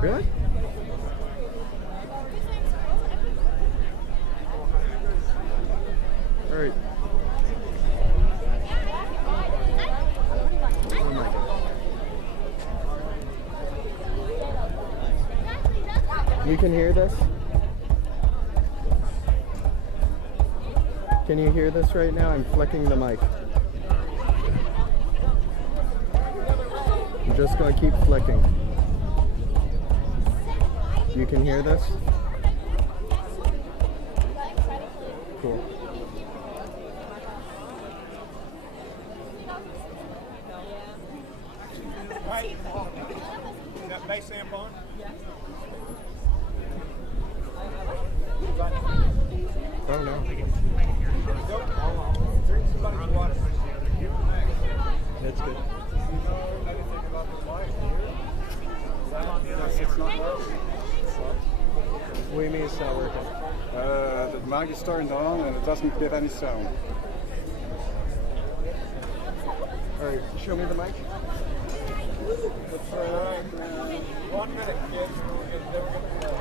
Really? All right. Oh my God. You can hear this? Can you hear this right now? I'm flicking the mic. I'm just going to keep flicking. You can hear this? Cool. Right. Is that base amp on? Yeah. Oh no. Somebody's water. That's good. What do you mean it's not working? The mic is turned on and it doesn't give any sound. Alright, show me the mic. It's alright. 1 minute, kids. Then we're gonna play.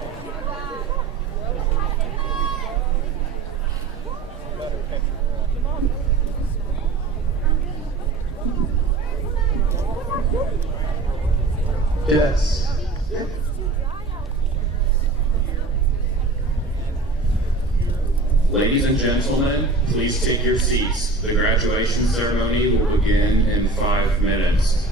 Better picture. Yes. Ladies and gentlemen, please take your seats. The graduation ceremony will begin in 5 minutes.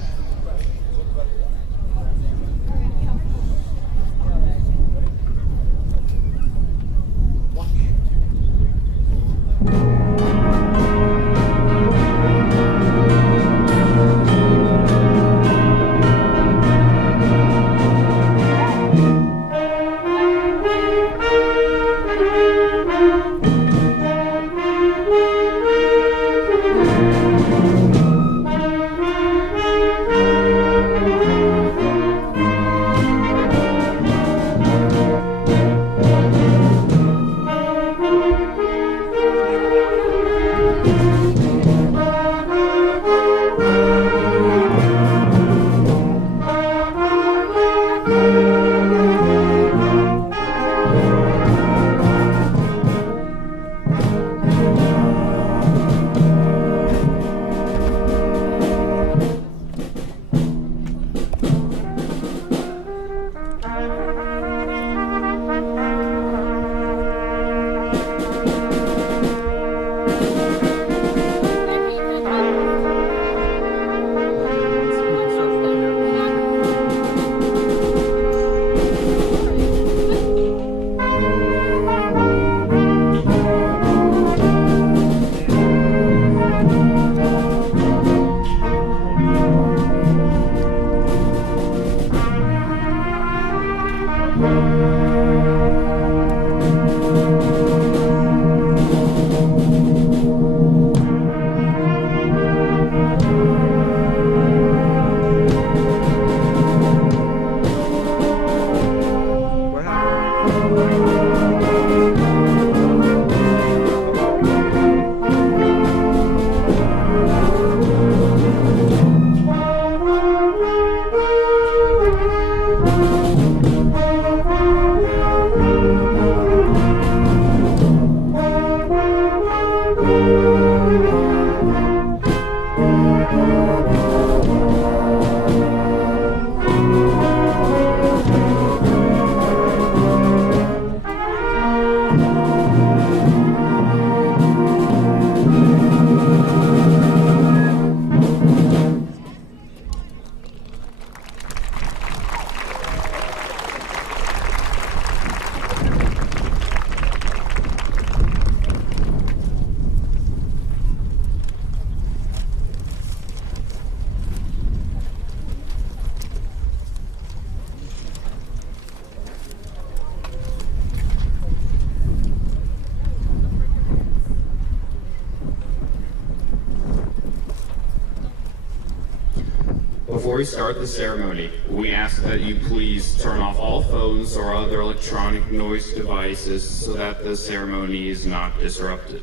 Before we start the ceremony, we ask that you please turn off all phones or other electronic noise devices so that the ceremony is not disrupted.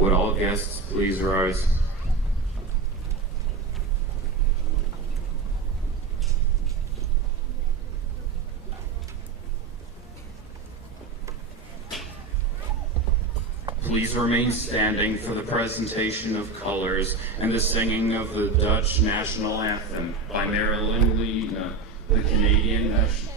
Would all guests please rise? Please remain standing for the presentation of colors and the singing of the Dutch national anthem by Marilyn Lena, the Canadian national.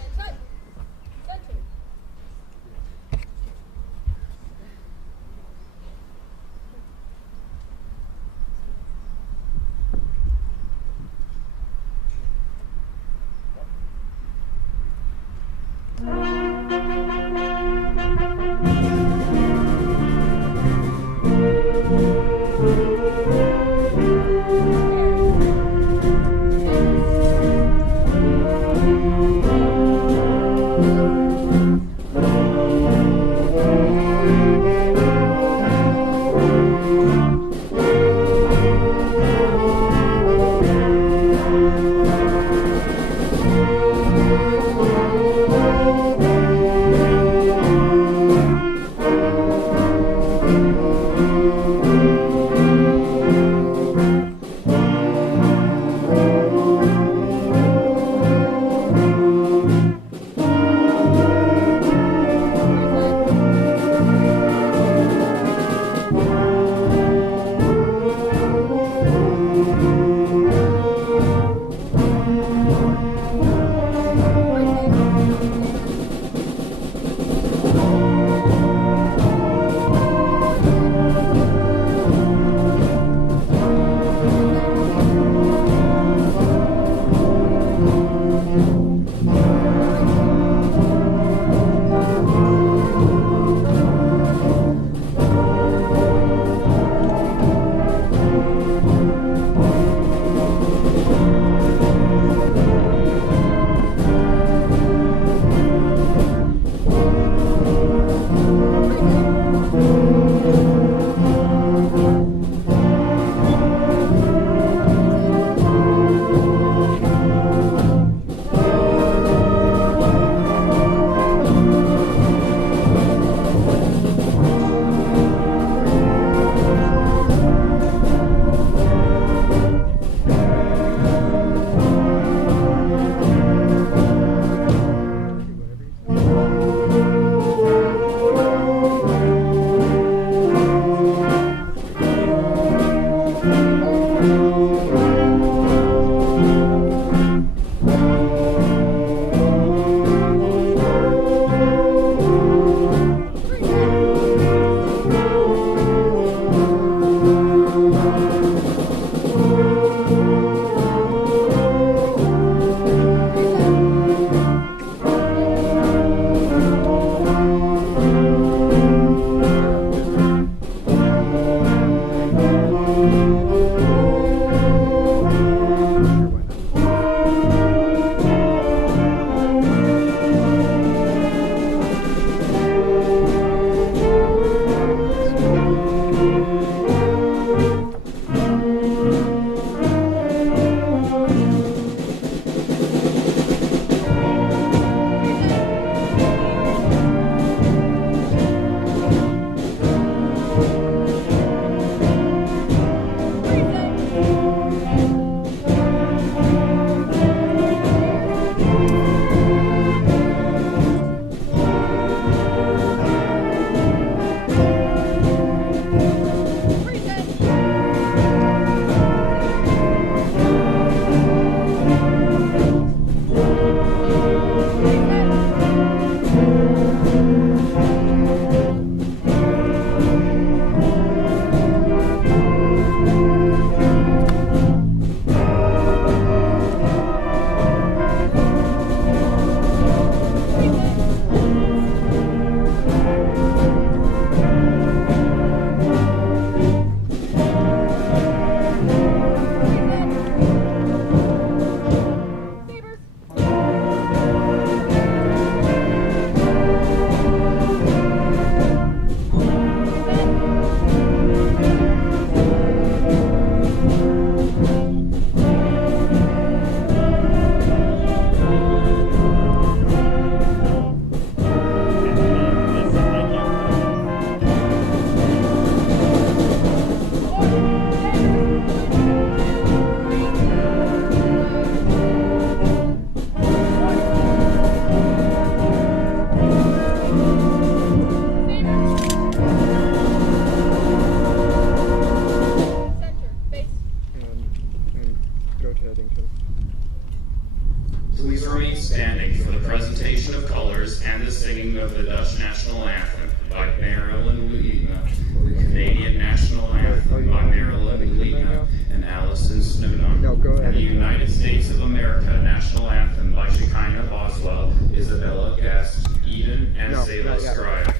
and the singing of the Dutch national anthem by Marilyn Leitner, the Canadian national anthem by Marilyn Leitner and Alison Snowdon. No, go ahead. The United States of America national anthem by Shekinah Boswell, Isabella Guest, Eden, and No, Selah not yet. Scribe.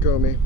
Go me.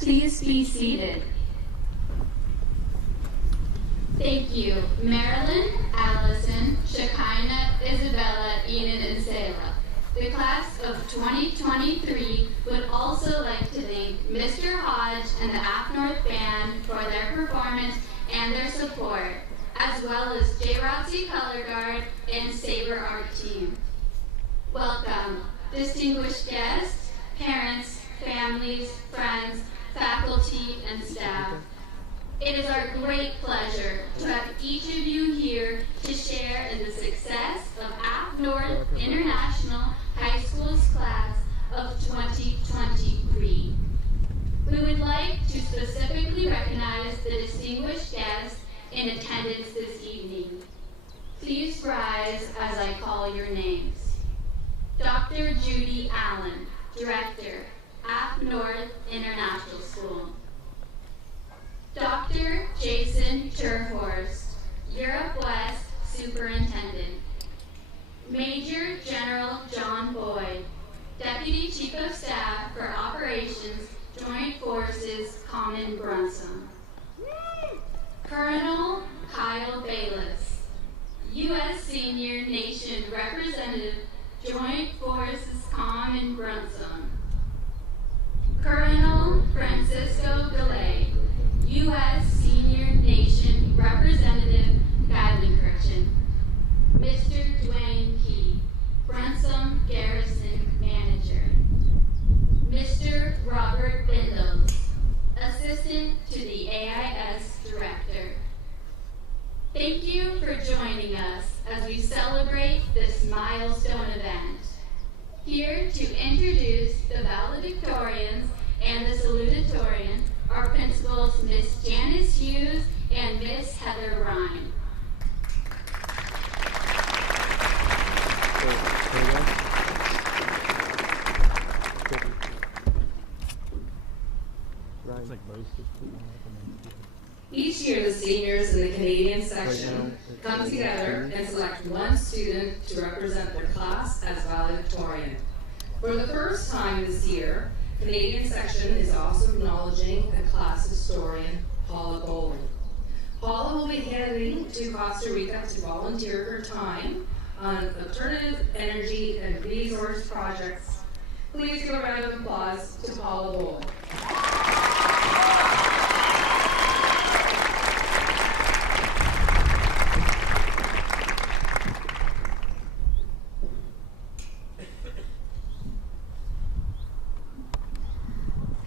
Please be seated. Thank you, Marilyn, Allison, Shekinah, Isabella, Enid, and Selah. The class of 2023 would also like to thank Mr. Hodge and the AFNorth Band for their performance and their support, as well as JROTC Color Guard and Saber Art Team. Welcome, distinguished guests, parents, families, friends, faculty, and staff. It is our great pleasure to have each of you here to share in the success of AFNorth International High School's class of 2023. We would like to specifically recognize the distinguished guests in attendance this evening. Please rise as I call your names. Dr. Judy Allen, Director, AFNorth International School. Dr. Jason Terhorst, Europe West Superintendent. Major General John Boyd, Deputy Chief of Staff for Operations, Joint Forces, Common Brunsum. Colonel Kyle Bayless, U.S. Senior Nation Representative, Joint Forces, Common Brunsum. Colonel Francisco Galay, U.S. Senior Nation Representative, Geilenkirchen. Mr. Dwayne Key, Brunsum Garrison Manager. Mr. Robert Bindles, Assistant to the AIS Director. Thank you for joining us as we celebrate this milestone event. Here to introduce the valedictorians and the salutatorian are principals Miss Janice Hughes and Miss Heather Ryan. Each year, the seniors in the Canadian section come together and select one student to represent their class as valedictorian. For the first time this year, Canadian section is also acknowledging a class historian, Paula Boland. Paula will be heading to Costa Rica to volunteer her time on alternative energy and resource projects. Please give a round of applause to Paula Boland.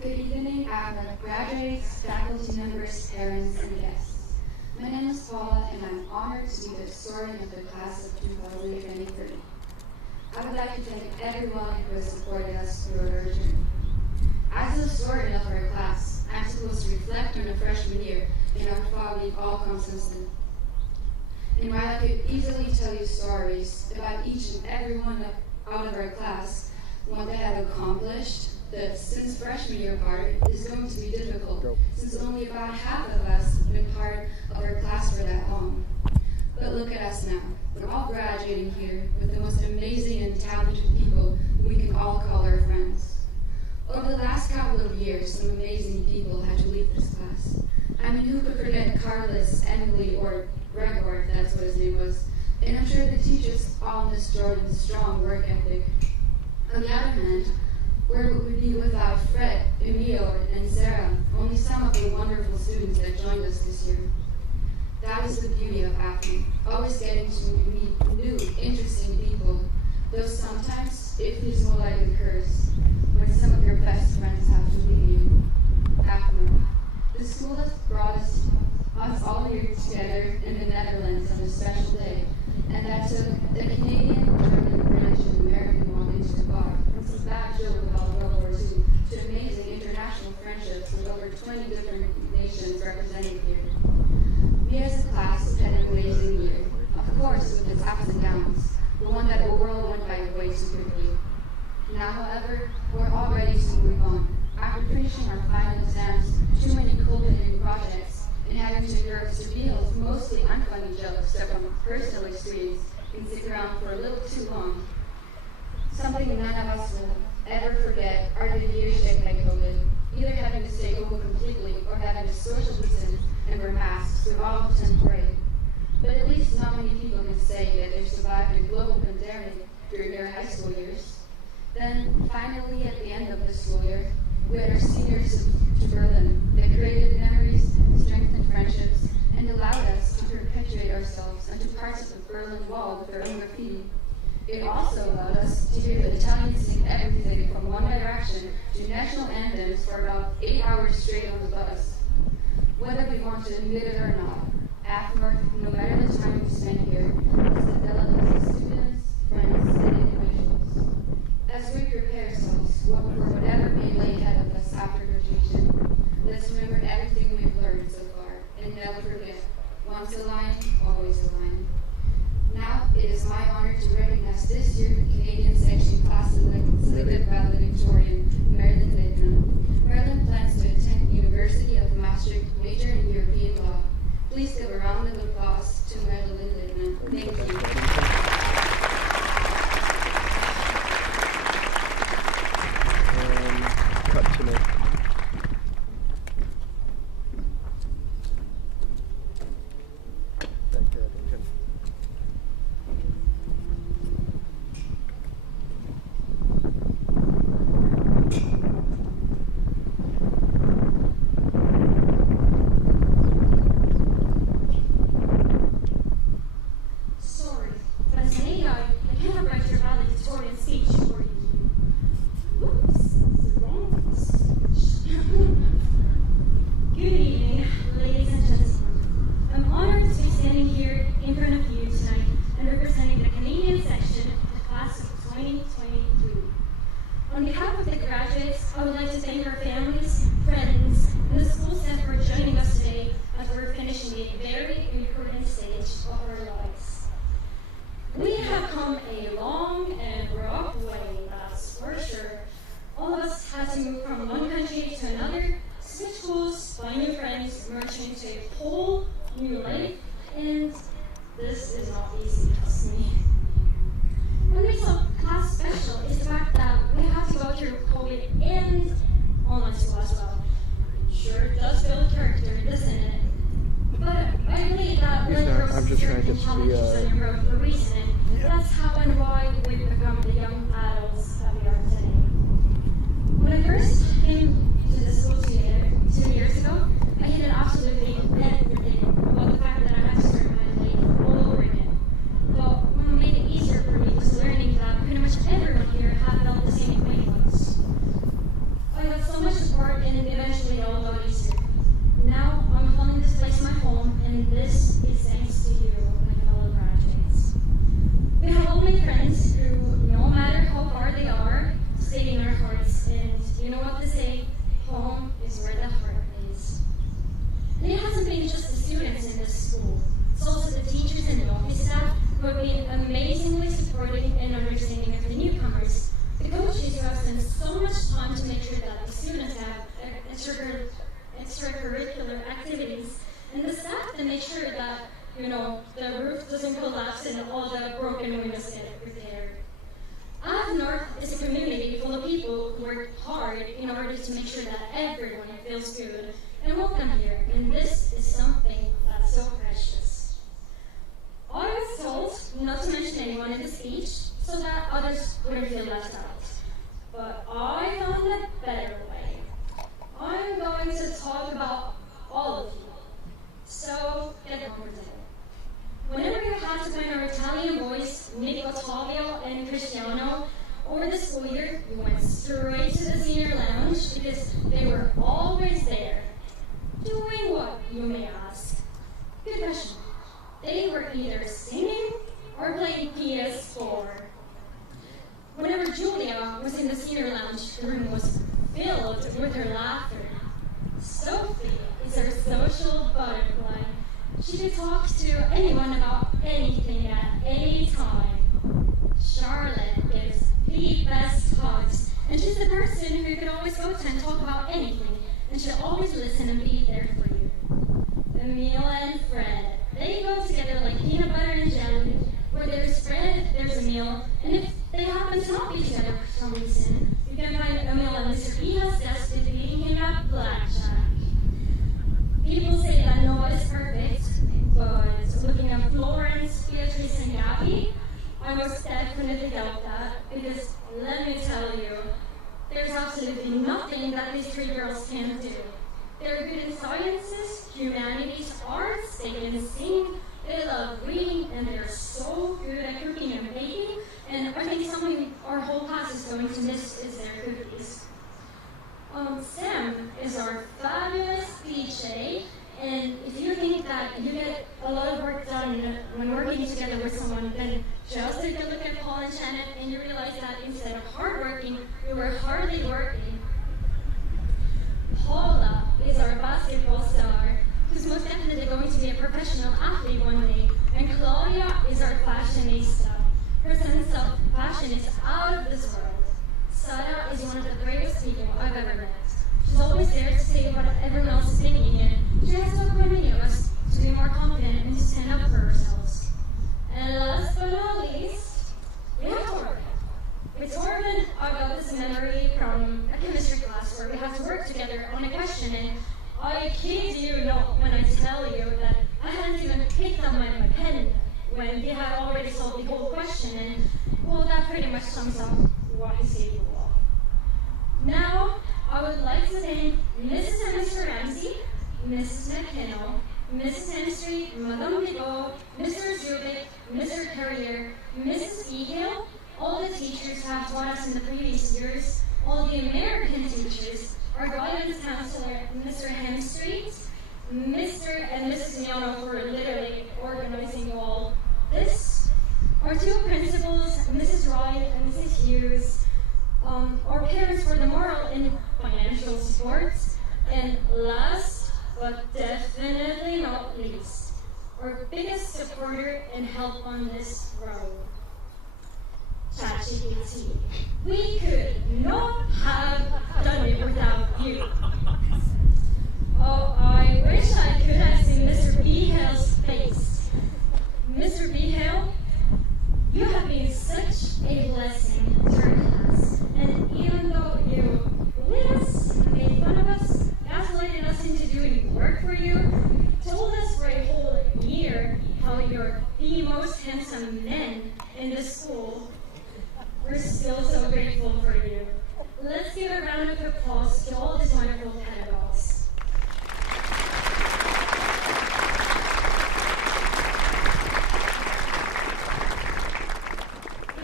Good evening, graduates, faculty members, parents, and guests. My name is Paula, and I'm honored to be the historian of the class of 2023. I would like to thank everyone who has supported us through our journey. As the historian of our class, I'm supposed to reflect on the freshman year and how far we've all come since then. And while I could easily tell you stories about each and every one out of our class, what they have accomplished, the since freshman year part is going to be difficult since only about half of us have been part of our class for that long. But look at us now. We're all graduating here with the most amazing and talented people who we can all call our friends. Over the last couple of years, some amazing people had to leave this class. I mean, who could forget Carlos, Emily, or Gregor, if that's what his name was. And I'm sure the teachers all miss Jordan's strong work ethic. On the other hand, where would we be without Fred, Emil, and Sarah, only some of the wonderful students that joined us this year? That is the beauty of AFN, always getting to meet new, interesting people, though sometimes it feels more like a curse when some of your best friends have to leave you. AFN, the school has brought us all here together in the Netherlands on a special day, and that took the Canadian, German, British, and American one into the bar. From some bad joke about World War II to amazing international friendships with over 20 different nations represented here. We as a class had an amazing year, of course with its ups and downs, the one that the world went by way too quickly. Now, however, we're all ready to move on. After finishing our final exams, too many culminating projects, and having to endure Sabine's mostly unfunny jokes that from personal experience can stick around for a little too long. Something none of us will ever forget are the years shaped by COVID. either having to stay home completely or having to social distance and wear masks to all attend parade. But at least not many people can say that they've survived a global pandemic during their high school years. Then, finally, at the end of the school year, we had our seniors to Berlin that created memories, strengthened friendships, and allowed us to perpetuate ourselves into parts of the Berlin Wall with our own graffiti. It also allowed us to hear the Italians sing everything from One Direction to national anthems for about 8 hours straight on the bus. Whether we want to admit it or not, AFNorth, no matter the time we spend here, has developed as students, friends, and individuals. As we prepare ourselves for whatever may lay ahead of us after graduation, let's remember everything we've learned so far and never forget, once a line, always a line. Now, it is my honor to recognize this year's Canadian section class selected valedictorian, Marilyn Lidman. Marilyn plans to attend the University of Maastricht, major in European law. Please give a round of applause to Marilyn Lidman. Thank you. Cut to me. On behalf of the graduates, I would like to thank our families, friends, and the school staff for joining us today as we're finishing a very important stage of our lives. We have come a long and rough way, that's for sure. All of us had to move from one country to another, switch schools, find new friends, merge into a whole new life, and this is not easy, trust me. What makes a class special is the fact that we have to go through COVID and online school as well. Sure, it does build character, doesn't it? But I believe that I'm just trying to get challenges on your road for a reason. That's how and why we've become the young adults that we are today. When I first came to the school 2 years ago, I hated absolutely everything about the fact that I had to start my life all over again. But what made it easier for me was learning that pretty much everyone here had felt the same way once. I got so much support and eventually it all got easier. Now I'm calling this place my home, and this is thanks to you, my fellow graduates. We have all my friends who, no matter how far they are, stay in our hearts, and you know what they say, home is where the heart is. And it hasn't been just the students in this school, it's also the teachers and the office staff who have been amazingly supportive and understanding of the newcomers, the coaches who have spent so much time to make sure that the students have extracurricular activities, and the staff that make sure that, you know, the roof doesn't collapse and all the broken windows get repaired. AFNorth is a community full of people who work hard in order to make sure that everyone feels good and welcome here, and this is something that's so precious. I was told not to mention anyone in the speech so that others wouldn't feel left out, but I found a better way. I'm going to talk about all of you, so get comfortable. Whenever you had to find our Italian boys, Nick, Ottavio, and Cristiano, over the school year, you went straight to the senior lounge because they were always there. Doing what, you may ask? Good question. They were either singing or playing PS4. Whenever Julia was in the senior lounge, the room was filled with her laughter. Sophie is our social butterfly. She could talk to anyone about anything at any time. Charlotte gives the best hugs, and she's the person who could always go to and talk about anything, and she'll always listen and be there for you. Emil and Fred, they go together like peanut butter and jelly. Where there's Fred, there's Emil, and if they happen to not be together for some reason, you can find Emil at Mr. Iha's desk with the eating him out let me tell you, there's absolutely nothing that these three girls can't do. They're good in sciences, humanities, arts, they can sing, they love reading, and they're so good at cooking and baking. And I think something our whole class is going to miss is their cookies. Sam is our fabulous DJ, and if you think that you get a lot of work done when working together with someone, then just take a look at Paul and Janet and you realize that instead of hardworking, we were hardly working. Paula is our basketball star, who's most definitely going to be a professional athlete one day, and Claudia is our fashionista. Her sense of fashion is out of this world. Sarah is one of the greatest people I've ever met. She's always there to say what everyone else is thinking, and she has to remind many of us to be more confident and to stand up for ourselves. And last but not least, we have Torben. With Torben, I got this memory from a chemistry class where we had to work together on a question, and I kid you not when I tell you that I hadn't even picked up my pen when he had already solved the whole question, and well, that pretty much sums up what he's capable of. Now, I would like to thank Mrs. and Mr. Ramsey, Mrs. McKinnell, Mrs. Hemstreet, Madame Bigot, Mr. Zubik, Mr. Carrier, Mrs. Ehill, all the teachers who have taught us in the previous years, all the American teachers, our guidance counselor, Mr. Hemstreet, Mr. and Mrs. Miano for literally organizing all this, our two principals, Mrs. Wright and Mrs. Hughes, our parents for the moral and financial support, and last but definitely not least, our biggest supporter and help on this road, ChatGPT. We could not have done it without you. Oh, I wish I could have seen Mr. Behale's face. Mr. Behale, you have been such a blessing to our class, and even though you bullied us, made fun of us, gaslighted us into doing work for you, told us for a whole year how you're the most handsome men in the school, we're still so grateful for you. Let's give a round of applause to all these wonderful pedagogues.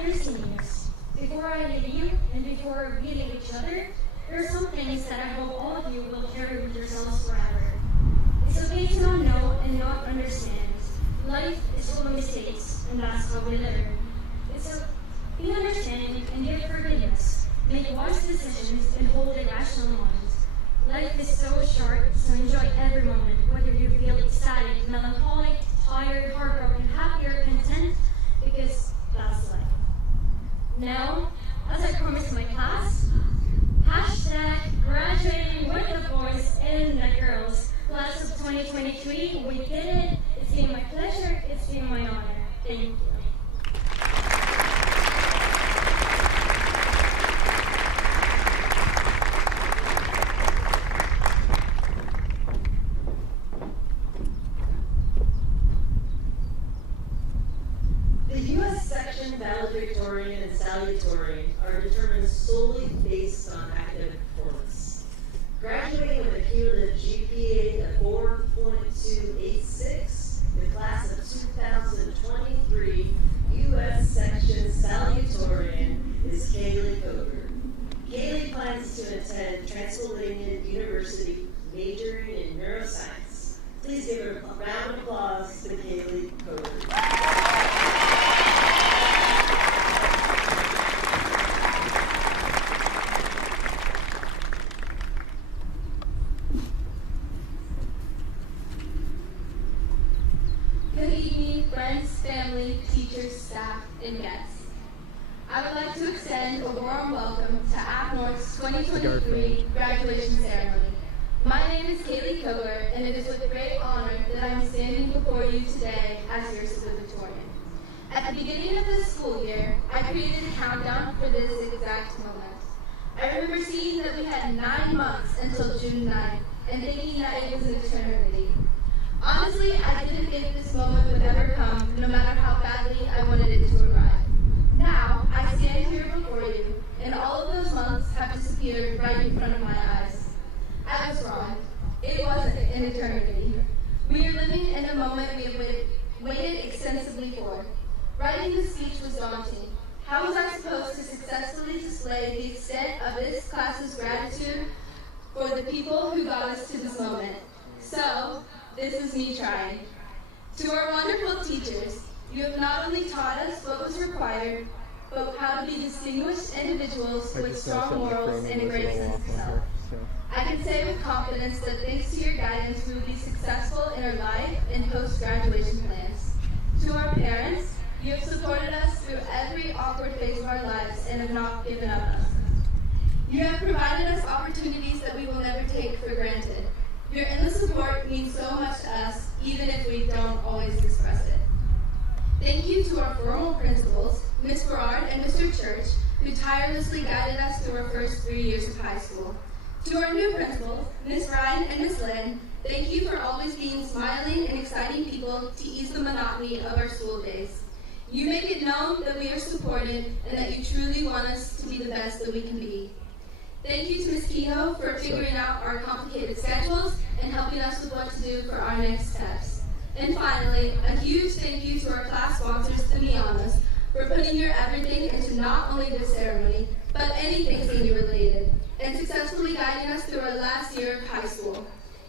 Dear seniors, before I leave you and before we leave each other, there are some things that I hope all of you will carry with yourselves forever. It's okay to not know and not understand. Life is full of mistakes, and that's how we learn. So be understanding and give forgiveness. Make wise decisions and hold a rational mind. Life is so short, so enjoy every moment, whether you feel ecstatic, melancholic, tired, heartbroken, happy, or content, because that's life. Now, as I promised my class, hashtag graduating with the boys and the girls. Class of 2023, we did it. It's been my pleasure. It's been my honor. Thank you. The U.S. section valedictorian and salutatorian are determined solely based on academic performance. Graduating with a cumulative GPA of 4.286, the class of 2023 U.S. section salutatorian is Kaylee Coker. Kaylee plans to attend Transylvania University, majoring in neuroscience. Please give a round of applause to Kaylee Coker. Good evening, friends, family, teachers, staff, and guests. I would like to extend a warm welcome to AFNorth's 2023 graduation ceremony. My name is Kaylee Coker, and it is with great honor that I am standing before you today as your salutatorian. At the beginning of this school year, I created a countdown for this exact moment. I remember seeing that we had 9 months until June 9th, and thinking that it was an eternity. Honestly, I didn't think this moment would ever come, no matter how badly I wanted it to arrive. Now, I stand here before you, and disappeared right in front of my eyes. I was wrong. It wasn't an eternity. We are living in a moment we have waited extensively for. Writing the speech was daunting. How was I supposed to successfully display the extent of this class's gratitude for the people who got us to this moment? So, this is me trying. To our wonderful teachers, you have not only taught us what was required, but how to be distinguished individuals with strong morals and a great sense of self. I can say with confidence that thanks to your guidance, we will be successful in our life and post-graduation plans. To our parents, you have supported us through every awkward phase of our lives and have not given up us. You have provided us opportunities that we will never take for granted. Your endless support means so much to us, even if we don't always express it. Thank you to our formal principals, Ms. Berard and Mr. Church, who tirelessly guided us through our first 3 years of high school. To our new principals, Ms. Ryan and Ms. Lynn, thank you for always being smiling and exciting people to ease the monotony of our school days. You make it known that we are supported and that you truly want us to be the best that we can be. Thank you to Ms. Kehoe for figuring out our complicated schedules and helping us with what to do for our next steps. And finally, a huge thank you to our class sponsors, the Mianas, for putting your everything into not only this ceremony, but anything senior related, and successfully guiding us through our last year of high school.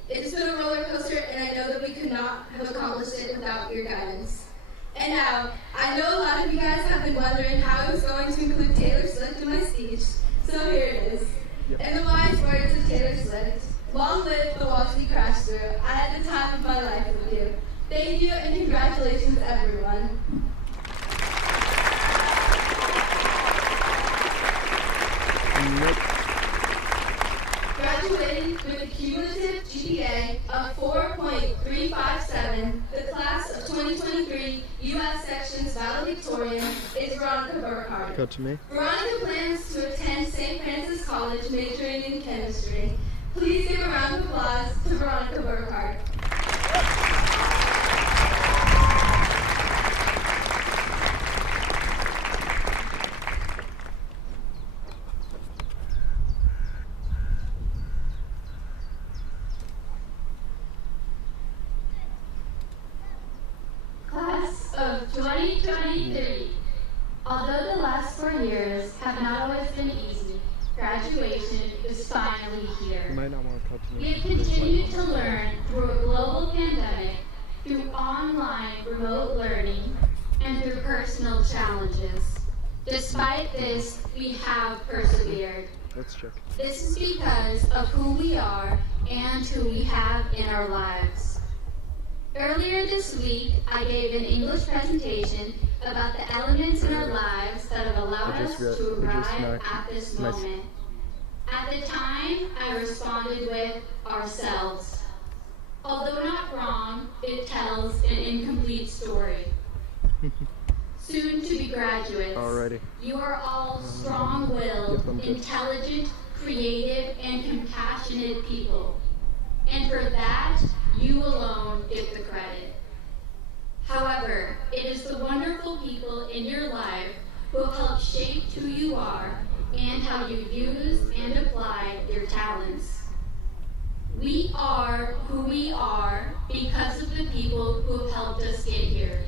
It's been a roller coaster, and I know that we could not have accomplished it without your guidance. And now, I know a lot of you guys have been wondering how I was going to include Taylor Swift in my speech, so here it is. In the wise words of Taylor Swift, long live the walls we crashed through. I had the time of my life with you. Thank you and congratulations, everyone. Graduating with a cumulative GPA of 4.357, the class of 2023 U.S. Sections valedictorian is Veronica Burkhardt. Go to me. Veronica plans to attend St. Francis College majoring in chemistry. Please give a round of applause to Veronica Burkhardt. Class of 2023. Although the last 4 years have not always been easy, graduation is finally You here. might not want to cut to me. We have continued to learn through a global pandemic, through online remote learning, and through personal challenges. Despite this, we have persevered. Let's check. This is because of who we are and who we have in our lives. Earlier this week, I gave an English presentation about the elements in our lives that have allowed us to arrive at this moment. At the time, I responded with ourselves. Although not wrong, it tells an incomplete story. Soon to be graduates, Alrighty. you are all strong-willed, Yep, I'm good. intelligent, creative, and compassionate people. And for that, you alone get the credit. However, it is the wonderful people in your life who help shape who you are and how you use and apply your talents. We are who we are because of the people who have helped us get here.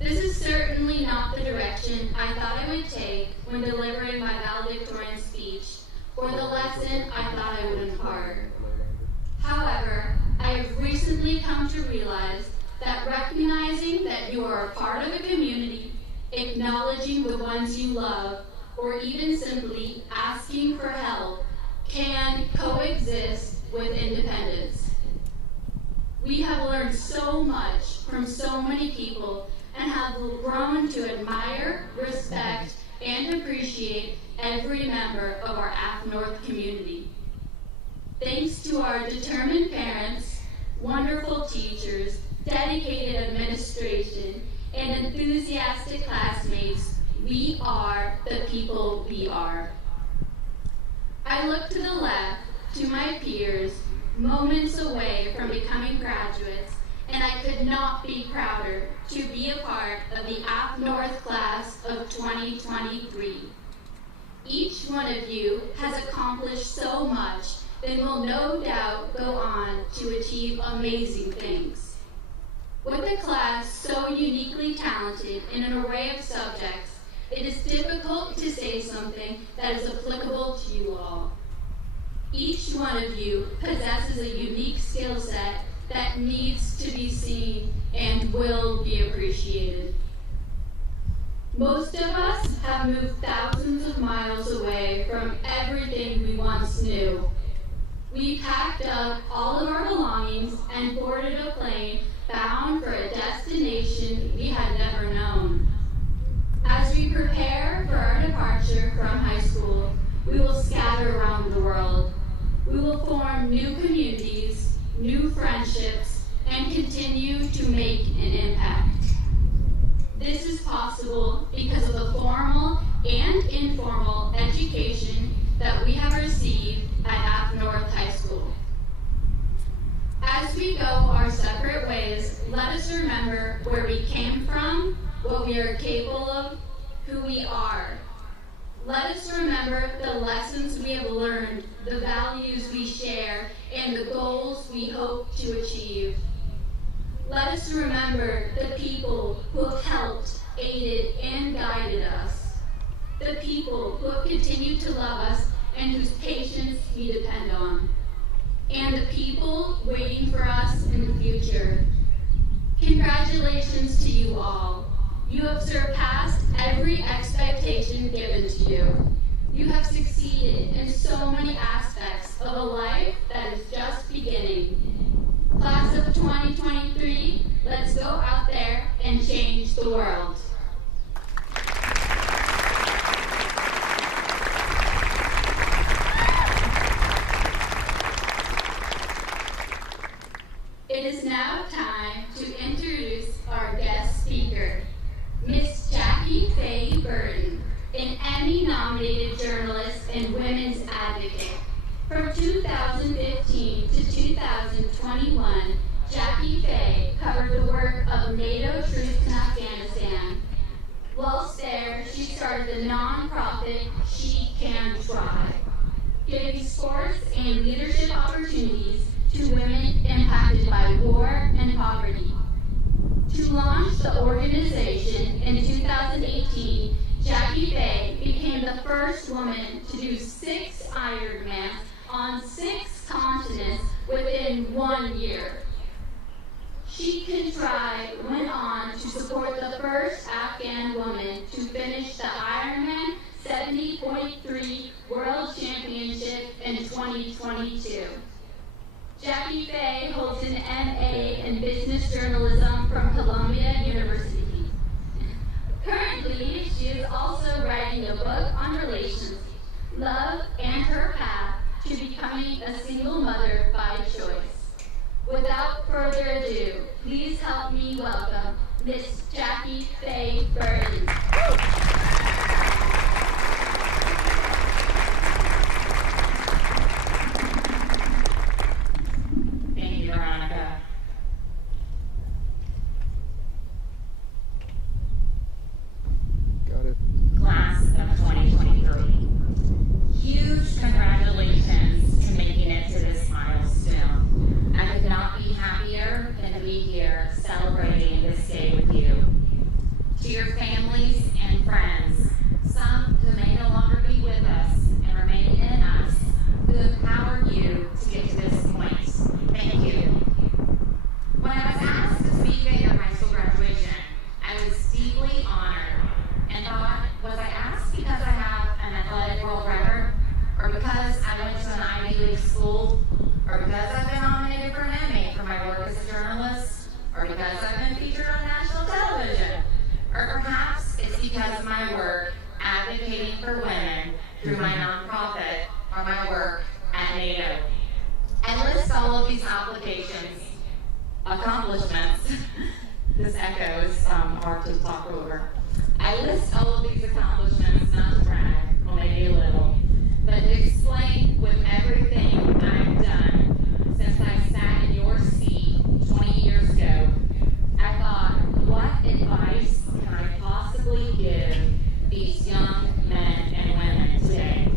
This is certainly not the direction I thought I would take when delivering my valedictorian speech or the lesson I thought I would impart. However, I have recently come to realize that recognizing that you are a part of a community, acknowledging the ones you love, or even simply asking for help can coexist with independence. We have learned so much from so many people and have grown to admire, respect, and appreciate every member of our AFNorth community. Thanks to our determined parents, wonderful teachers, dedicated administration, and enthusiastic classmates, we are the people we are. I look to the left, to my peers, moments away from becoming graduates, and I could not be prouder to be a part of the AFNorth class of 2023. Each one of you has accomplished so much, then will no doubt go on to achieve amazing things. With a class so uniquely talented in an array of subjects, it is difficult to say something that is applicable to you all. Each one of you possesses a unique skill set that needs to be seen and will be appreciated. Most of us have moved thousands of miles away from everything we once knew. We packed up all of our belongings and boarded a plane bound for a destination we had never known. As we prepare for our departure from high school, we will scatter around the world. We will form new communities, new friendships, and continue to make an impact. This is possible because of the formal and informal education that we have received at AFNorth High School. As we go our separate ways, let us remember where we came from, what we are capable of, who we are. Let us remember the lessons we have learned, the values we share, and the goals we hope to achieve. Let us remember the people who have helped, aided, and guided us. The people who have continued to love us and whose patience we depend on. And the people waiting for us in the future. Congratulations to you all. You have surpassed every expectation given to you. You have succeeded in so many aspects of a life that is just beginning. Class of 2023, let's go out there and change the world. It is now time to introduce our guest speaker, Miss Jackie Faye Burton, an Emmy-nominated journalist and women's advocate. From 2015 to 2021, Jackie Faye covered the work of NATO troops in Afghanistan. Whilst there, she started the nonprofit She Can Try, giving sports and leadership opportunities to women impacted by war and poverty. To launch the organization in 2018, Jackie Faye became the first woman to do 6 Ironmans on 6 continents within 1 year. She Can Try went on to support the first Afghan woman to finish the Ironman 70.3 World Championship in 2022. Jackie Faye holds an MA in Business Journalism from Columbia University. Currently, she is also writing a book on relations, love, and her path to becoming a single mother by choice. Without further ado, please help me welcome Miss Jackie Faye Burton. Thank you, Veronica. Got it. Class of 2023. Huge congratulations to making it to this milestone. I could not be happier than to be here celebrating this day with you. To your families and friends, some who may no longer be with us and remain in us, who empowered you to get to this point, thank you. When I was asked to speak at your high school graduation, I was deeply honored and thought, was I asked because I have an athletic world record, or because I went to an Ivy League school, or because I've been nominated for an Emmy for my work as a journalist, or because I've been featured on national television, or perhaps it's because of my work advocating for women through my nonprofit or my work at NATO. I list all of these accomplishments. This echo is hard to talk over. I list all of these accomplishments not to brag, or maybe a little, but to explain with everything I've done since I sat in your seat 20 years ago. I thought, what advice can I possibly give these young men and women today?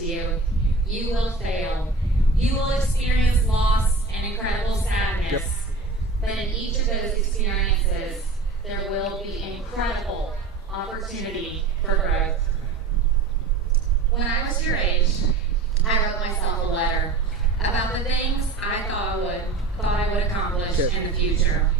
to you. You will fail. You will experience loss and incredible sadness. Yep. But in each of those experiences, there will be incredible opportunity for growth. When I was your age, I wrote myself a letter about the things I thought I would accomplish in the future.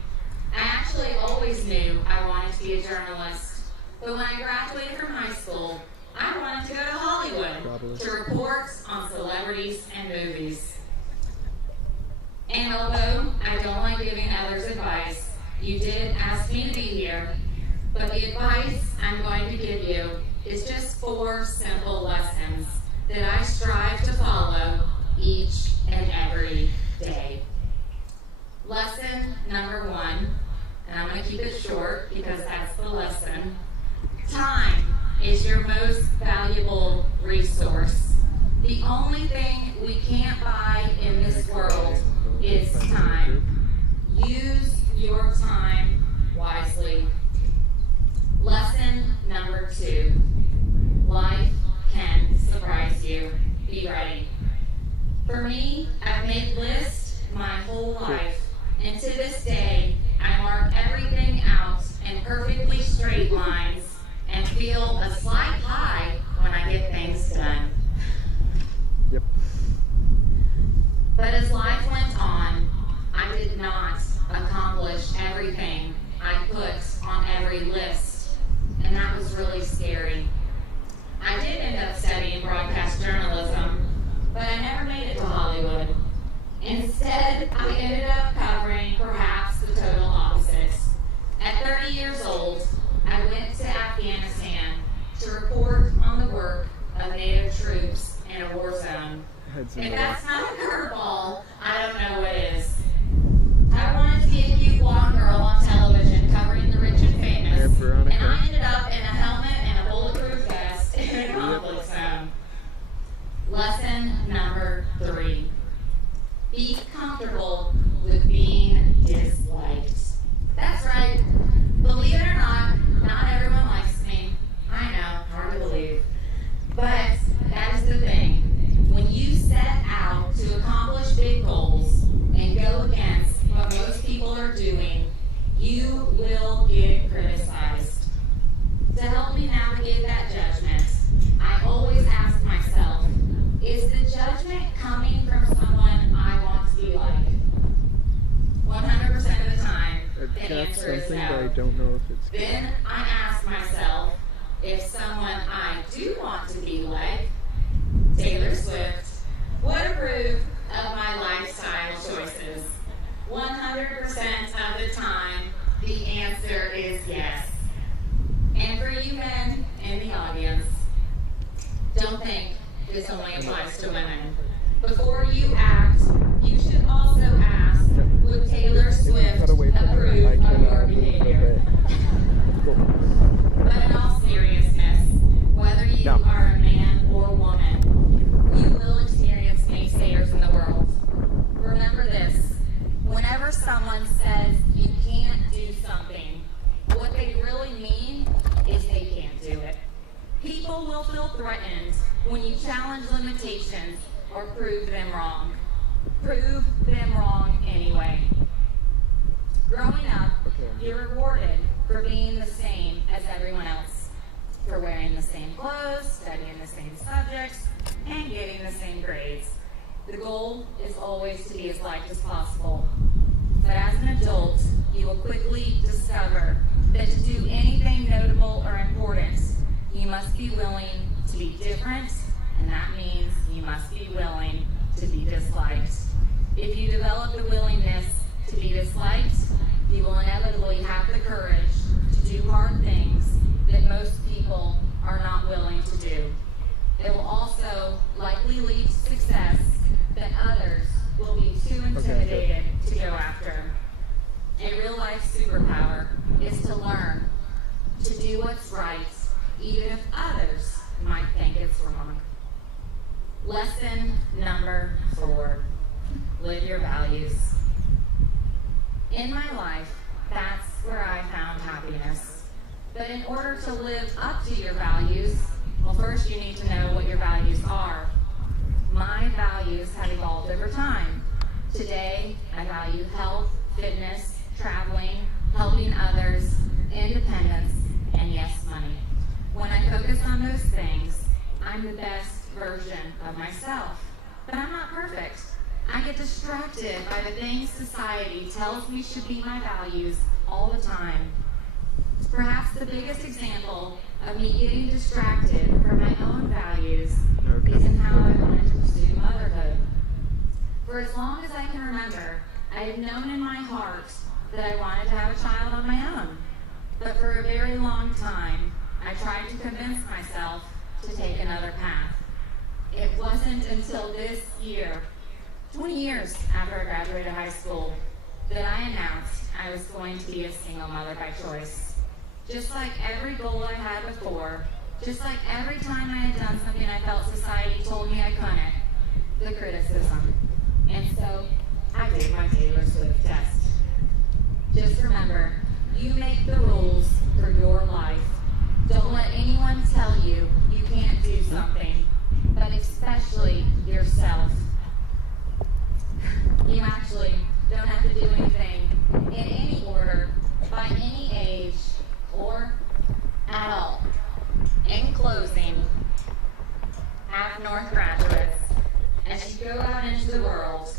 I actually always knew I wanted to be a journalist, but when I graduated from high school, I wanted to go to Hollywood to report on celebrities and movies. And although I don't like giving others advice, you did ask me to be here, but the advice I'm going to give you is just 4 simple lessons that I strive to follow each and every day. Lesson number 1, and I'm going to keep it short because that's the lesson. Time is your most valuable resource. The only thing we can't buy in this world is time. Use your time wisely. Lesson number 2. Life can surprise you. Be ready. For me, I've made lists my whole life, and to this day, I mark everything out in perfectly straight lines and feel a slight high when I get things done. Yep. But as life went on, I did not accomplish everything I put on every list, and that was really scary. I did end up studying broadcast journalism, but I never made it to Hollywood. Instead, I ended up covering perhaps the total opposite. At 30 years old, I went to Afghanistan to report on the work of Native troops in a war zone. If that's not a curveball, I don't know what is. I wanted to be a cute blonde girl on television covering the rich and famous, and I ended up in a helmet and a bulletproof vest in a conflict zone. Lesson number 3. Be comfortable with being disliked. That's right. Believe it or not everyone likes me. I know, hard to believe. But that is the thing. When you set out to accomplish big goals and go against what most people are doing, you will get criticized. To help me navigate that judgment, I always ask myself, is the judgment coming from someone I want to be like? 100% of the time, the answer is no. But I don't know if it's Then I ask myself, if someone I do want to be like, Taylor Swift, would approve of my lifestyle choices. 100% of the time, the answer is yes. And for you men in the audience, don't think this only applies to women. Before you act, you should also ask, would Taylor Swift approve of your behavior? But in all seriousness, whether you are a man or woman, you will experience naysayers in the world. Remember this, whenever someone says you can't do something, what they really mean is they can't do it. People will feel threatened when you challenge limitations or prove them wrong. Prove them wrong anyway. Growing up, you're rewarded for being the same as everyone else, for wearing the same clothes, studying the same subjects, and getting the same grades. The goal is always to be as liked as possible. But as an adult, you will quickly discover that to do anything notable or important, you must be willing to be different, and that means you must be willing to be disliked. If you develop the willingness to be disliked, you will inevitably have the courage to do hard things that most people are not willing to do. It will also likely lead to success that others will be too intimidated to go after. A real-life superpower is to learn to do what's right, even if others might think it's wrong. Lesson number 4, live your values. In my life, that's where I found happiness. But in order to live up to your values, well, first you need to know what your values are. my values have evolved over time. Today, I value health, fitness, traveling, helping others, independence, and yes, money. When I focus on those things, I'm the best version of myself. But I'm not perfect. I get distracted by the things society tells me should be my values all the time. Perhaps the biggest example of me getting distracted from my own values is in how I wanted to pursue motherhood. For as long as I can remember, I have known in my heart that I wanted to have a child on my own. But for a very long time, I tried to convince myself to take another path. It wasn't until this year, 20 years after I graduated high school, that I announced I was going to be a single mother by choice. Just like every goal I had before, just like every time I had done something I felt society told me I couldn't, the criticism. And so I did my Taylor Swift test. Just remember, you make the rules for your life. Don't let anyone tell you you can't do something, but especially yourself. You actually don't have to do anything in any order, by any age, or at all. In closing, AFNorth graduates, as you go out into the world,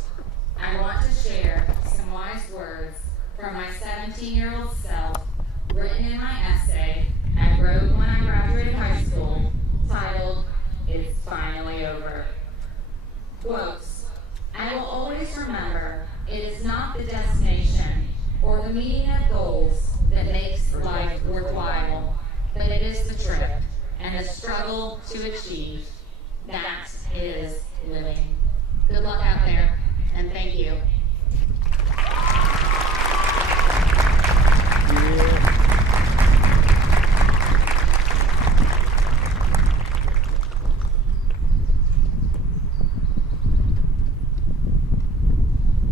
I want to share some wise words from my 17-year-old self, written in my essay I wrote when I graduated high school, titled, "It's Finally Over." Quotes, I will always remember, it is not the destination or the meeting of goals that makes life worthwhile, but it is the trip and the struggle to achieve. That is living. Good luck out there, and thank you.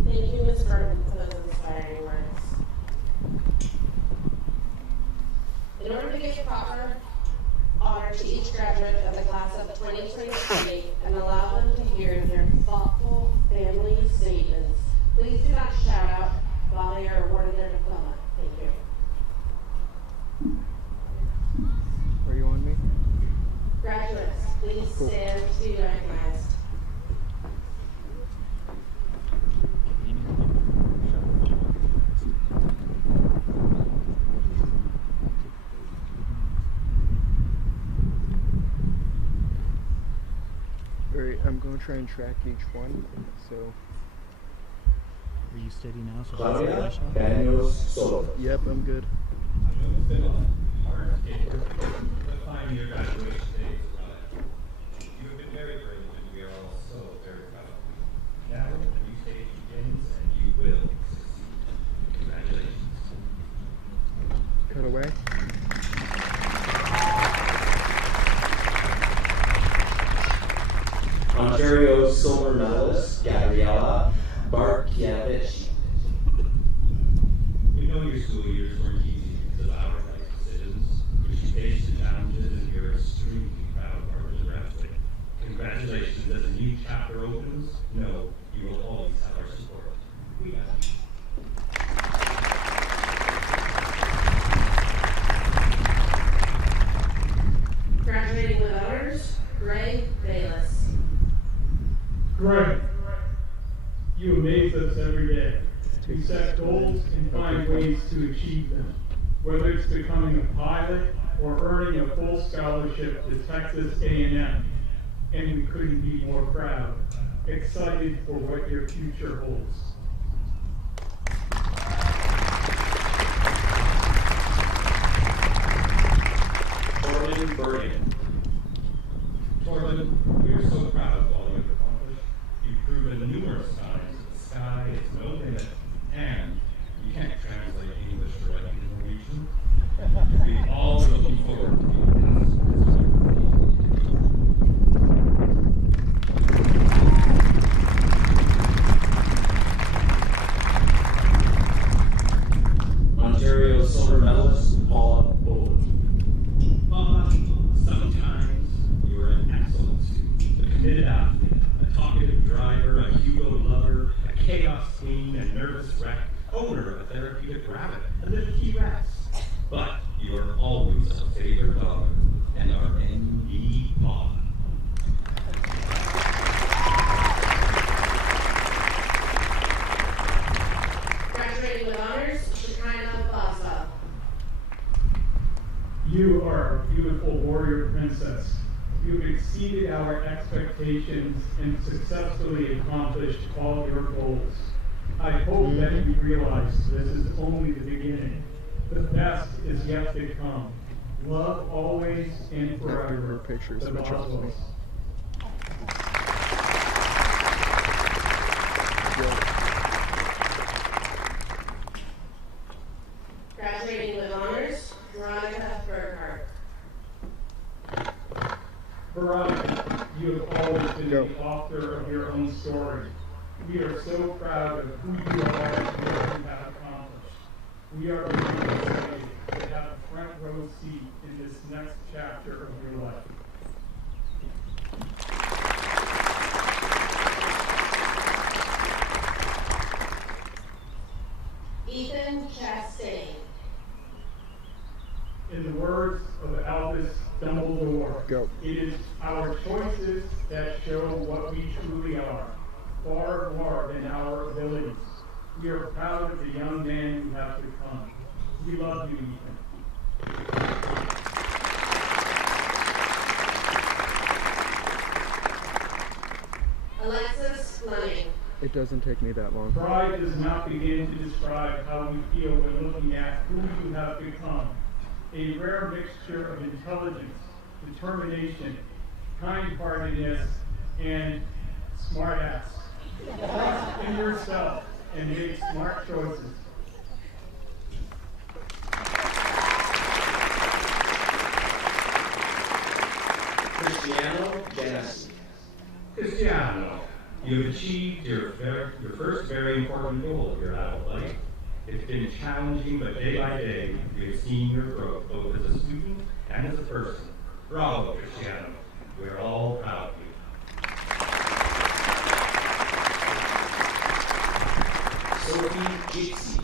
Thank you, Ms. Burton, for those inspiring words. In order to give proper honor to each graduate of the class of 2023 and allow them to hear their thoughtful family statements, please do not shout out while they are awarded their diploma. Thank you. Are you on me? Graduates, please stand to be recognized. Alright, I'm going to try and track each one, so... Are you steady now? So Claudia Daniels Solo. Yep, I'm good. I know it's been a hard but finding your graduation day is arrived. You have been very brave, and we are all so very proud of you. Now, a new stage begins, and you will succeed. Congratulations. Cut away. Ontario silver medalist Gabriella Barkiewicz. We know your school years weren't easy because of our life decisions, but you faced the challenges and you're extremely proud of our graduate. Congratulations, as a new chapter opens, know you will always have our support. We got you. Graduating with honors, Gray Bayless. Greg, you amaze us every day. You set goals and find ways to achieve them, whether it's becoming a pilot or earning a full scholarship to Texas A&M. And we couldn't be more proud, excited for what your future holds. Corbin Bergen. Corbin, we are so proud of all you've accomplished. You've proven numerous times that the sky is no limit, and you can't translate English directly to Norwegian. We all are looking forward to being Ontario silver medalist Paula Bowden. Paula, sometimes you are an excellent student, a committed athlete, a talkative owner of a therapeutic rabbit, a little T-Rex. But you are always a favorite dog and our ND mom. Graduating with honors, Shekinah Plaza. You are a beautiful warrior princess. You've exceeded our expectations and successfully accomplished all your goals. I hope that you realize this is only the beginning. The best is yet to come. Love always and forever. Pictures the of a Boswells. Graduating with honors, Veronica Burkhart. Veronica, you have always been the author of your own story. We are so proud of who you are and what you have accomplished. We are really excited to have a front row seat in this next chapter of your life. Ethan Chastain. In the words of Albus Dumbledore, it is our choices that show what we truly are, far more than our abilities. We are proud of the young man you have become. We love you, Ethan. Alexis Fleming. It doesn't take me that long. Pride does not begin to describe how we feel when looking at who you have become. A rare mixture of intelligence, determination, kind-heartedness, and smartass. Trust in yourself and make smart choices. Cristiano Genesee. Cristiano, you have achieved your first very important goal of your adult life. It's been challenging, but day by day, we have seen your growth, both as a student and as a person. Bravo, Cristiano. We're all proud of you. Sophie Jitsi.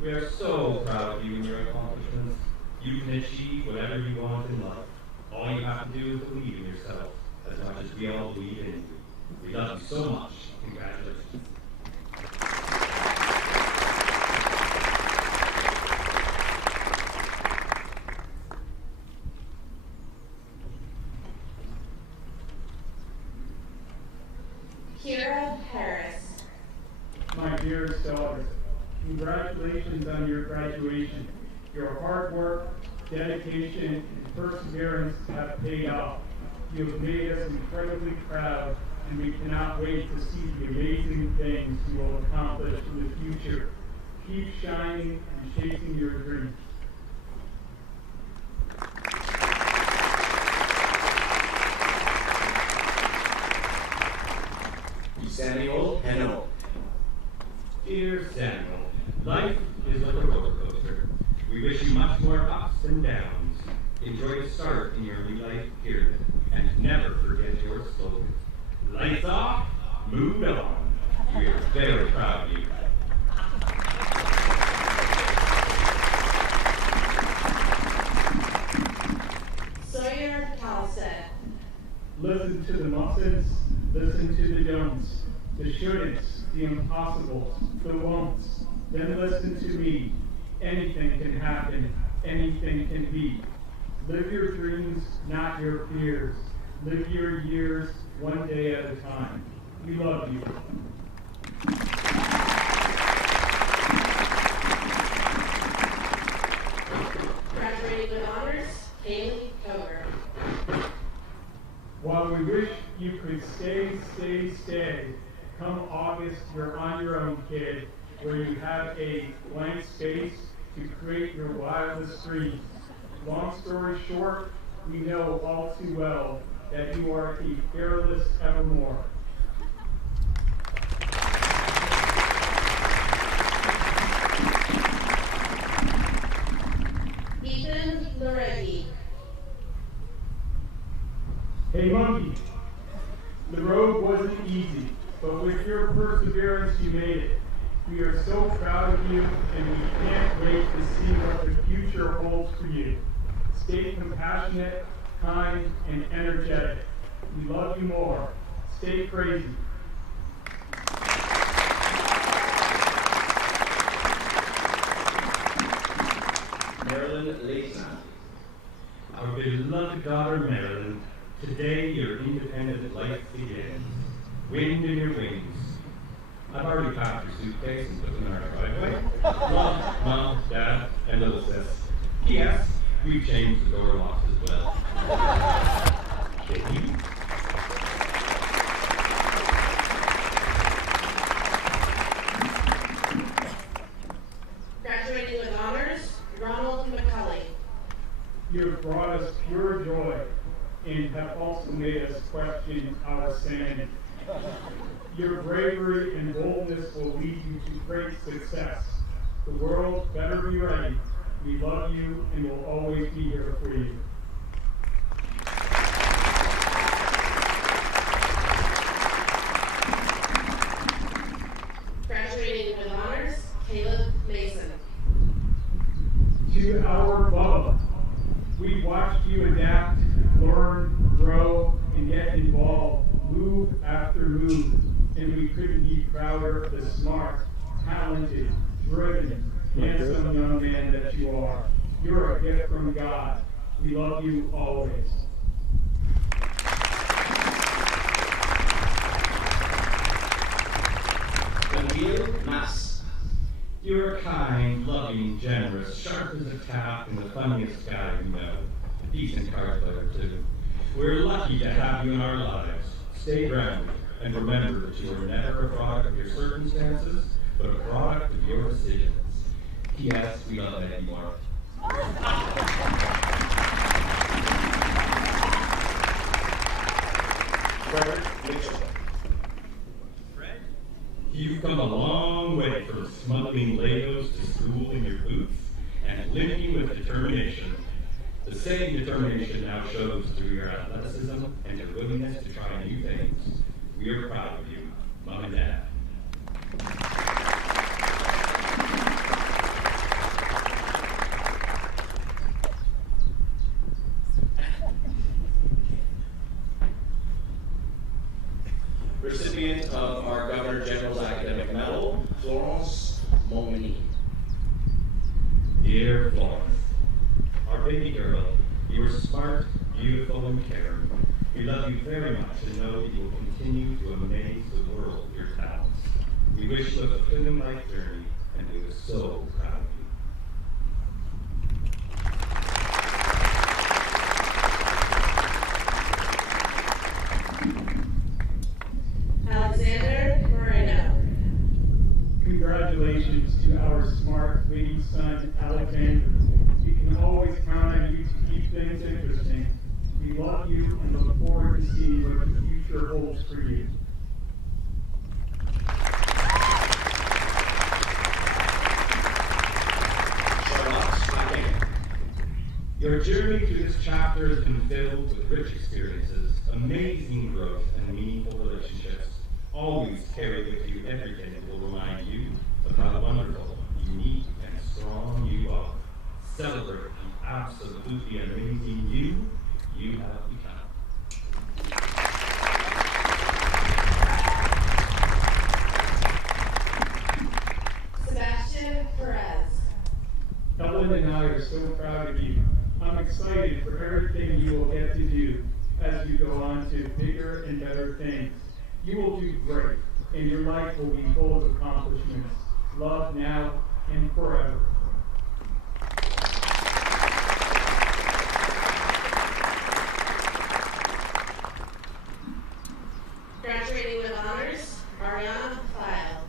We are so proud of you and your accomplishments. You can achieve whatever you want in life. All you have to do is believe in yourself, as much as we all believe in you. We love you so much. Congratulations. Kira Harris. My dearest daughter, congratulations on your graduation. Your hard work, dedication, and perseverance have paid off. You have made us incredibly proud, and we cannot wait to see the amazing things you will accomplish in the future. Keep shining and chasing your dreams. Samuel Heno. Dear Samuel, life is like a roller coaster. We wish you much more ups and downs. Enjoy the start in your new life period, and never forget your slogan. Lights off, move on. We are very proud of you. Sawyer Halstead. Listen to the muffins, listen to the don'ts, the shouldn'ts, the impossibles, the won'ts. Then listen to me. Anything can happen, anything can be. Live your dreams, not your fears. Live your years, one day at a time. We love you. Graduating with honors, Kaylee Cover. While we wish you could stay, come August, you're on your own, kid, where you have a blank space to create your wildest dreams. Long story short, we know all too well that you are a fearless evermore. Ethan Loreggi. Hey monkey, the road wasn't easy, but with your perseverance you made it. We are so proud of you, and we can't wait to see what the future holds for you. Stay compassionate, kind, and energetic. We love you more. Stay crazy. Marilyn Leitner. Our beloved daughter Marilyn, today your independent life begins. Wind in your wings. I've already packed your suitcase and put them in our driveway. Mom, Dad, and little sis. P.S. We've changed the door locks as well. Kitty? Graduating with honors, Ronald McCulley. You have brought us pure joy and have also made us question our sanity. Your bravery and boldness will lead you to great success. The world better be ready. We love you and will always be here for you. Graduating with honors, Caleb Mason. To our Bubba, we've watched you adapt, learn, grow, and get involved, move after move, and we couldn't be prouder of the smart, talented, driven, handsome young man that you are. You're a gift from God. We love you always. Camille Mas. You're kind, loving, generous, sharp as a tack, and the funniest guy we know. A decent card player, too. We're lucky to have you in our lives. Stay grounded, and remember that you are never a product of your circumstances, but a product of your decisions. P.S. We love Eddie more. Frederick Mitchell. Fred, you've come a long way from smuggling Legos to school in your boots and living with determination. The same determination now shows through your athleticism and your willingness to try new things. We are proud of you, Mom and Dad. Recipient of our Governor General's Academic Medal, Florence Momini. Dear Florence, our baby girl, you are smart, beautiful, and caring. We love you very much and know that you will continue to amaze the world with your talents. We wish you a fulfilling life journey, and we are so proud of you. Alexander Moreno. Congratulations to our smart, witty son, Alexander. We can always count on you to keep things interesting. We love you and look forward to seeing what the future holds for you. Your journey through this chapter has been filled with rich experiences, amazing growth, and meaningful relationships. Always carry with you everything that will remind you of how wonderful, unique, and strong you are. Celebrate the absolutely amazing you have become. Sebastian Perez. Ellen and I are so proud of you. I'm excited for everything you will get to do as you go on to bigger and better things. You will do great, and your life will be full of accomplishments. Love now and forever. Graduating with honors, Ariana File.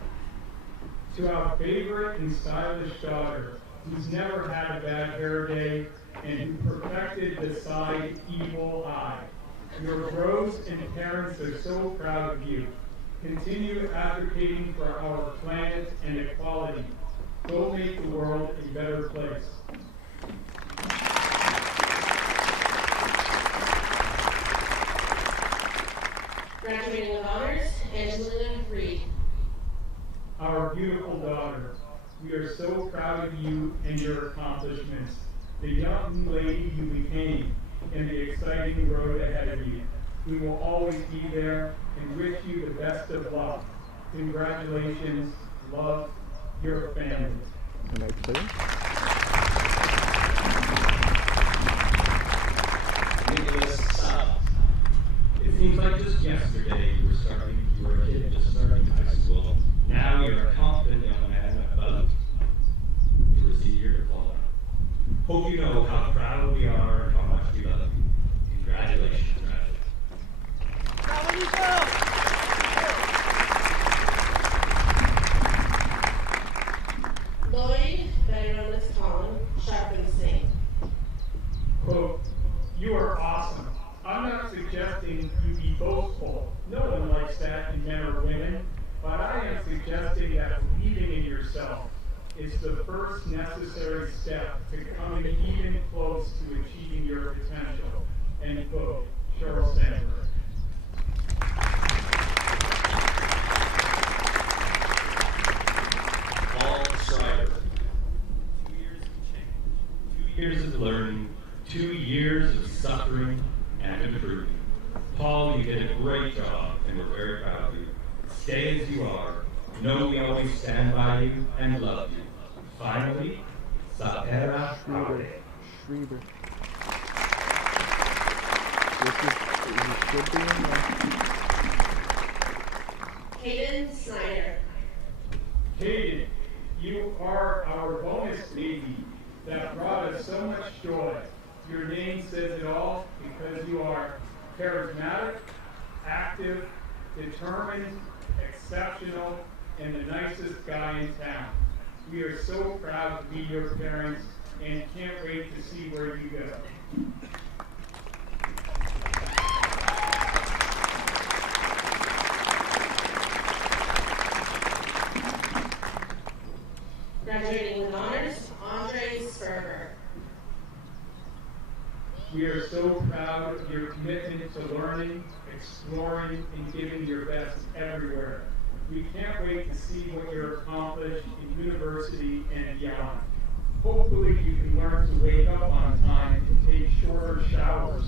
To our favorite and stylish daughter, who's never had a bad hair day and who perfected the side evil eye. Your bros and parents are so proud of you. Continue advocating for our planet and equality. Go make the world a better place. Graduating with honors, Angelina Reed. Our our beautiful daughter. We are so proud of you and your accomplishments, the young lady you became, and the exciting road ahead of you. We will always be there and wish you the best of luck. Congratulations. Love, your family. Am I clear? It seems like just yesterday you were a kid just starting high school. Now you're a confident young man about to receive your diploma. Hope you know how proud we are and how much we love you. Congratulations, Lloyd, better known as Colin, sharpen sing. Quote, you are awesome. I'm not suggesting you be boastful. No one likes that in men or women. But I am suggesting that believing in yourself is the first necessary step to coming even close to achieving your potential. End quote. Cheryl Sandberg. Paul Schreiber. 2 years of change, 2 years of learning, 2 years of suffering and improving. Paul, you did a great job, and we're very proud of you. Stay as you are. Know we always stand by you and love you. Finally, Sapera Aure. Schreiber. This should be in there. Hayden Snyder. Hayden, you are our bonus baby that brought us so much joy. Your name says it all because you are charismatic, active, determined, exceptional, and the nicest guy in town. We are so proud to be your parents and can't wait to see where you go. Graduating with honors, Andre Sperber. We are so proud of your commitment to learning, exploring, and giving your best everywhere. We can't wait to see what you're accomplished in university and beyond. Hopefully you can learn to wake up on time and take shorter showers.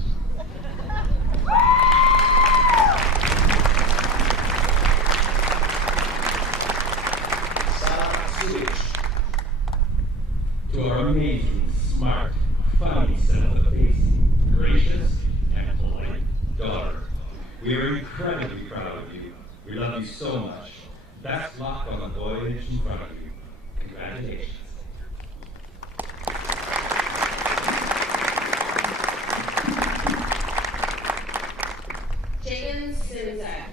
To our amazing, smart, funny, self-effacing, gracious, and polite daughter, we are incredibly proud of you. We love you so much. Best luck on the voyage in front of you. Congratulations. Jaden Simzak.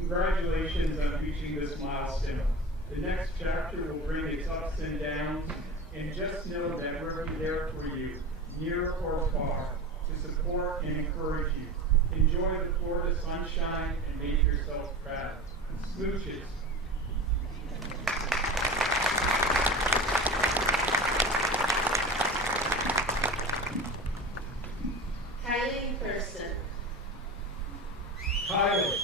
Congratulations on reaching this milestone. The next chapter will bring its ups and downs, and just know that we'll be there for you, near or far, to support and encourage you. Enjoy the Florida sunshine and make yourself proud. Smooches. Kylie Thurston. Kylie,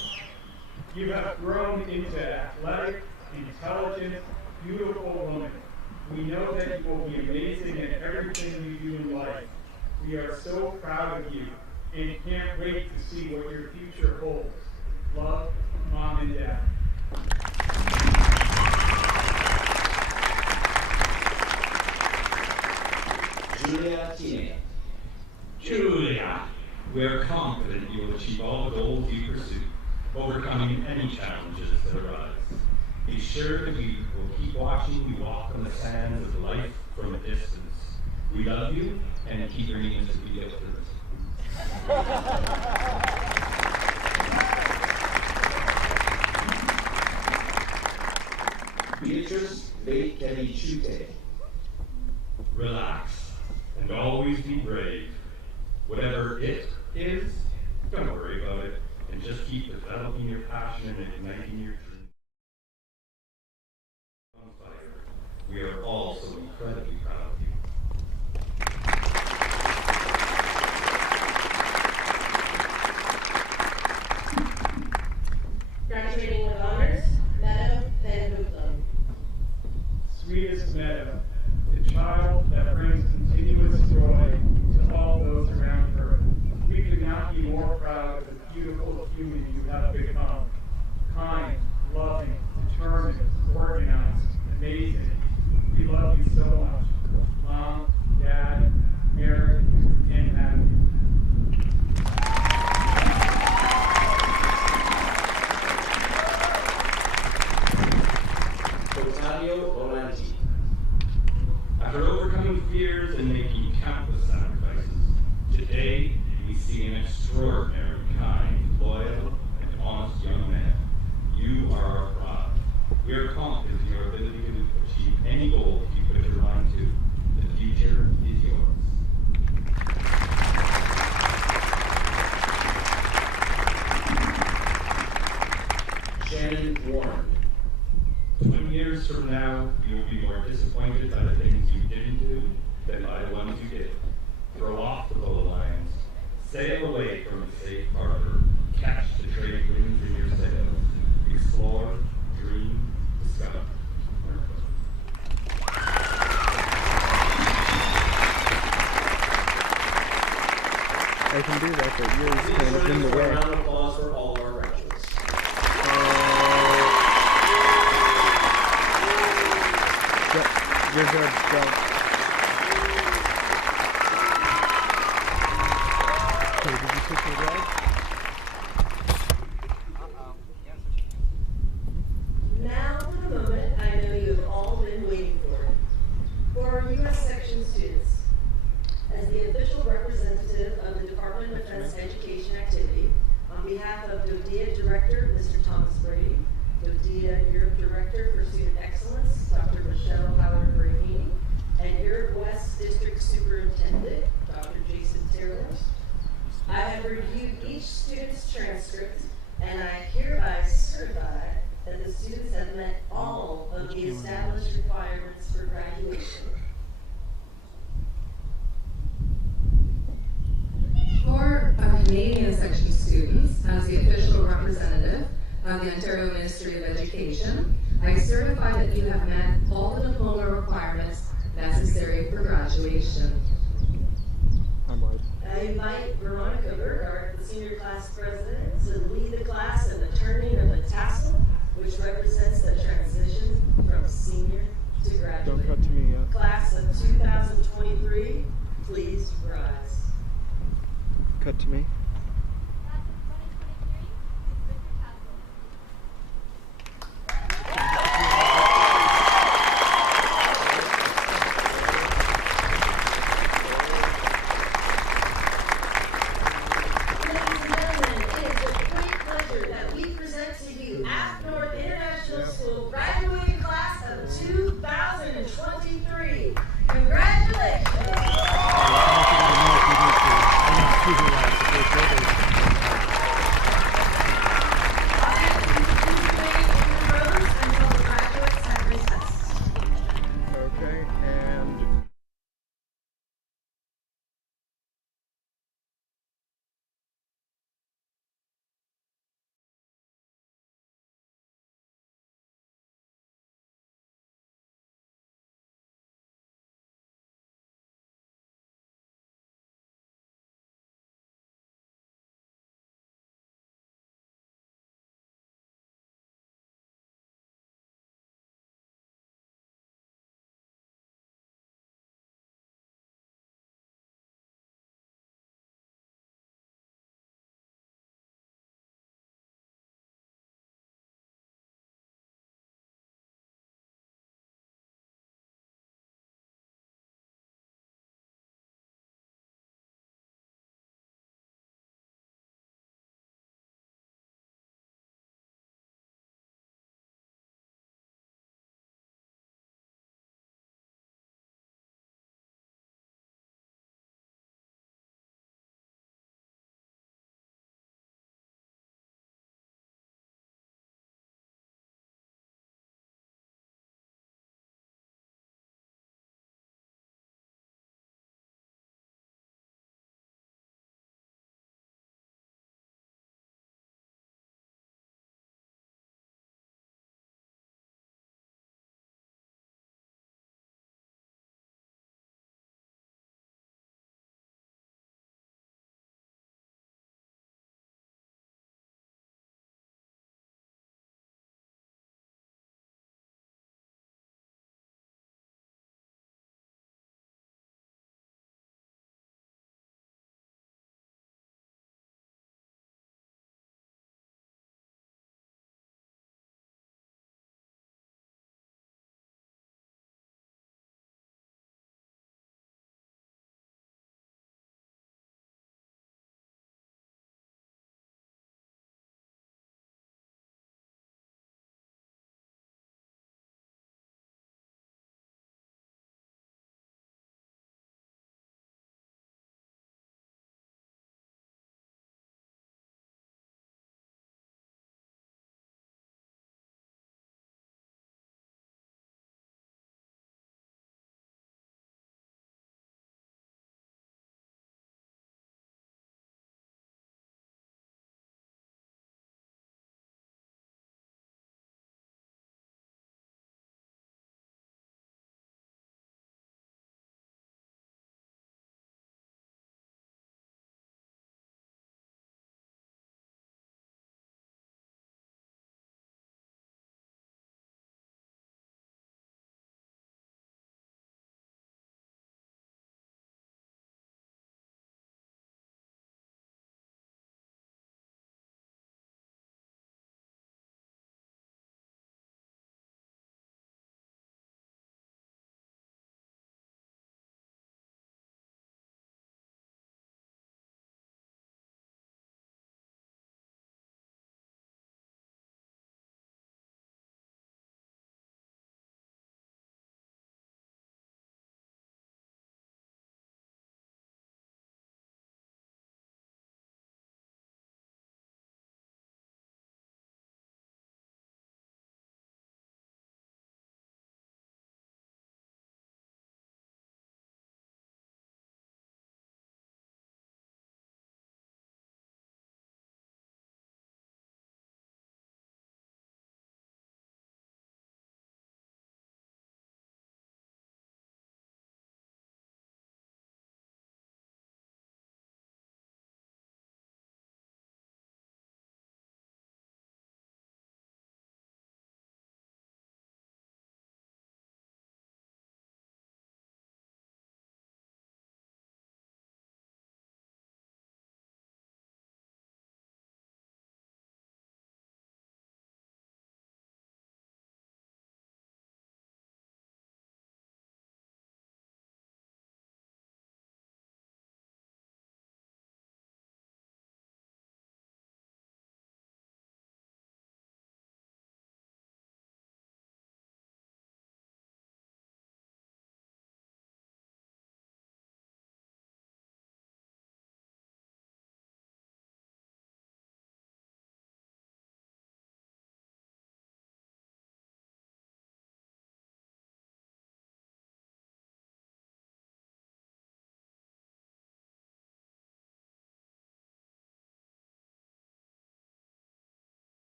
you have grown into athletic, intelligent, beautiful woman. We know that you will be amazing at everything you do in life. We are so proud of you and can't wait to see what your future holds. Love, Mom and Dad. Julia Tine. Julia, we are confident you will achieve all the goals you pursue, overcoming any challenges that arise. Be sure that we will keep watching you walk on the sands of life from a distance. We love you and keep bringing us to be able to Beatrice Bekelichute. Relax and always be brave. Whatever it is, don't worry about it, and just keep developing your passion and igniting your dream. On fire. We are all so incredibly proud of you. Graduating with honors, Meadow Van Hooplo. human you have become. Kind, loving, determined, organized, amazing. We love you so much. Mom, Dad, Mary, and Abby. After overcoming fears and making countless sacrifices, today we see an extraordinary, kind, loyal, and honest young man. You are our pride. We are confident in your ability to achieve any goal you put your mind to. The future is yours. Shannon Warren. 20 years from now, you will be more disappointed by the things you didn't do than by the ones you did. Throw off the bow lines, sail away from the safe harbor, catch the trade winds in your sails, explore, dream, discover. I can do that, but yours kind of in the way. A round of applause for all of our graduates. You're good, go. Okay, did you switch your ride? Now for the moment I know you have all been waiting for. For our U.S. section students, as the official representative of the Department of Defense Education Activity, on behalf of DODEA Director, Mr. Thomas Brady, DODEA Europe Director for Student Excellence, Dr. Michelle Howard-Brahini, and Europe West District Superintendent, Dr. Jason Taylor. I have reviewed each student's transcript, and I hereby certify that the students have met all of the established requirements for graduation. For our Canadian section students, as the official representative of the Ontario Ministry of Education, I certify that you have met all the diploma requirements necessary for graduation. I'm right. I invite Veronica Bergart, the senior class president, to lead the class in the turning of the tassel, which represents the transition from senior to graduate. Don't cut to me yet. Class of 2023, please rise. Cut to me.